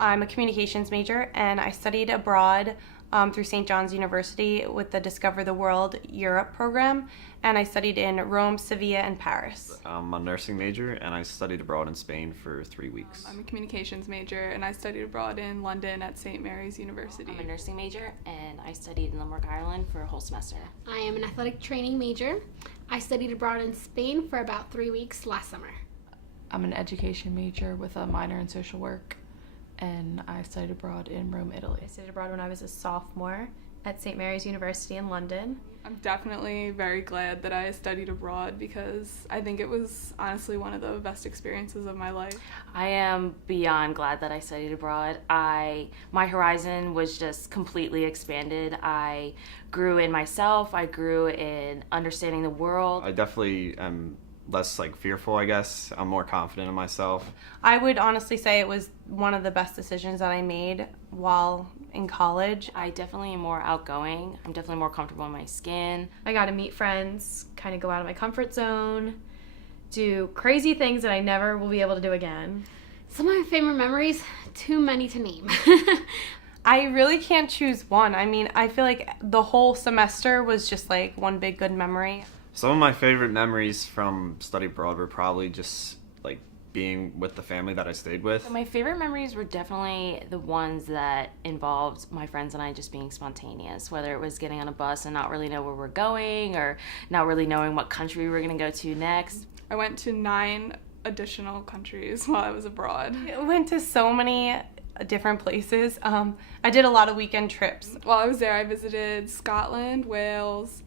I'm a communications major, and I studied abroad through St. John's University with the Discover the World Europe program, and I studied in Rome, Sevilla, and Paris. I'm a nursing major, and I studied abroad in Spain for 3 weeks. I'm a communications major, and I studied abroad in London at St. Mary's University. I'm a nursing major, and I studied in Limerick, Ireland for a whole semester. I am an athletic training major. I studied abroad in Spain for about 3 weeks last summer. I'm an education major with a minor in social work, and I studied abroad in Rome, Italy. I studied abroad when I was a sophomore at St. Mary's University in London. I'm definitely very glad that I studied abroad because I think it was honestly one of the best experiences of my life. I am beyond glad that I studied abroad. My horizon was just completely expanded. I grew in myself. I grew in understanding the world. I definitely am less fearful, I guess. I'm more confident in myself. I would honestly say it was one of the best decisions that I made while in college. I definitely am more outgoing. I'm definitely more comfortable in my skin. I got to meet friends, kind of go out of my comfort zone, do crazy things that I never will be able to do again. Some of my favorite memories, too many to name. I really can't choose one. I mean, I feel like the whole semester was just one big good memory. Some of my favorite memories from study abroad were probably just being with the family that I stayed with. So my favorite memories were definitely the ones that involved my friends and I just being spontaneous, whether it was getting on a bus and not really know where we're going or not really knowing what country we were going to go to next. I went to 9 additional countries while I was abroad. I went to so many different places. I did a lot of weekend trips. While I was there, I visited Scotland, Wales,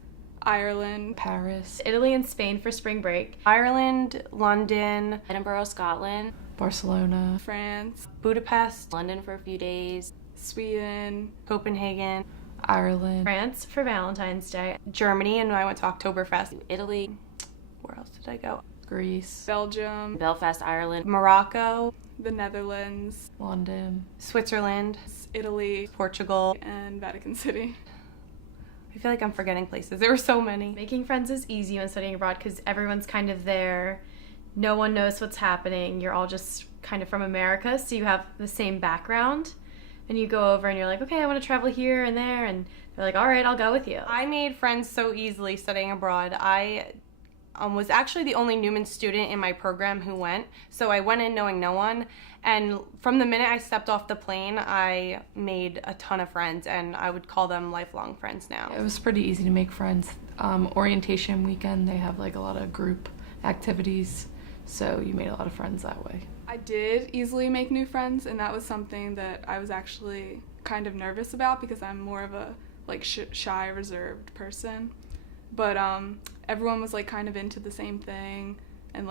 Ireland, Paris, Italy and Spain for spring break. Ireland, London, Edinburgh, Scotland, Barcelona, France, Budapest, London for a few days, Sweden, Copenhagen, Ireland, France for Valentine's Day. Germany, and I went to Oktoberfest. Italy, Where else did I go? Greece, Belgium, Belfast, Ireland, Morocco, the Netherlands, London, Switzerland, Italy, Portugal, and Vatican City. I feel like I'm forgetting places. There were so many. Making friends is easy when studying abroad because everyone's kind of there. No one knows what's happening. You're all just kind of from America, so you have the same background. And you go over and you're like, okay, I want to travel here and there. And they're like, all right, I'll go with you. I made friends so easily studying abroad. I was actually the only Neumann student in my program who went. So I went in knowing no one. And from the minute I stepped off the plane, I made a ton of friends, and I would call them lifelong friends now. It was pretty easy to make friends. Orientation weekend, they have a lot of group activities, so you made a lot of friends that way. I did easily make new friends, and that was something that I was actually kind of nervous about because I'm more of a shy, reserved person. But everyone was kind of into the same thing, and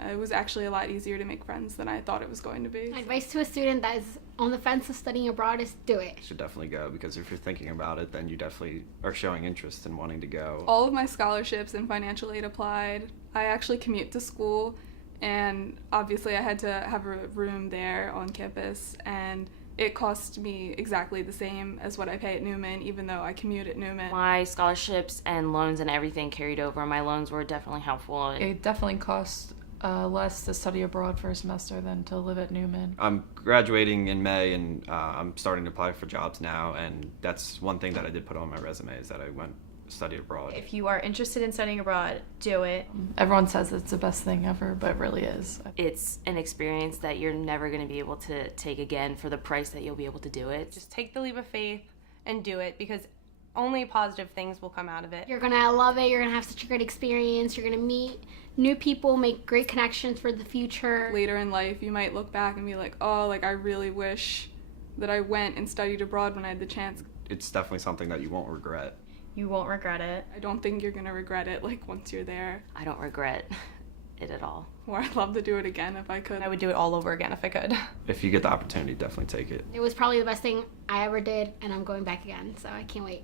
it was actually a lot easier to make friends than I thought it was going to be. My advice to a student that is on the fence of studying abroad is do it. You should definitely go, because if you're thinking about it, then you definitely are showing interest in wanting to go. All of my scholarships and financial aid applied. I actually commute to school, and obviously I had to have a room there on campus, and it cost me exactly the same as what I pay at Neumann, even though I commute at Neumann. My scholarships and loans and everything carried over. My loans were definitely helpful. It definitely cost less to study abroad for a semester than to live at Neumann. I'm graduating in May, and I'm starting to apply for jobs now, and that's one thing that I did put on my resume is that I went to study abroad. If you are interested in studying abroad, do it. Everyone says it's the best thing ever, but it really is. It's an experience that you're never going to be able to take again for the price that you'll be able to do it. Just take the leap of faith and do it, because only positive things will come out of it. You're going to love it. You're going to have such a great experience. You're going to meet new people, make great connections for the future. Later in life, you might look back and be like, oh, I really wish that I went and studied abroad when I had the chance. It's definitely something that you won't regret. You won't regret it. I don't think you're going to regret it once you're there. I don't regret it at all. Or I'd love to do it again if I could. I would do it all over again if I could. If you get the opportunity, definitely take it. It was probably the best thing I ever did, and I'm going back again, so I can't wait.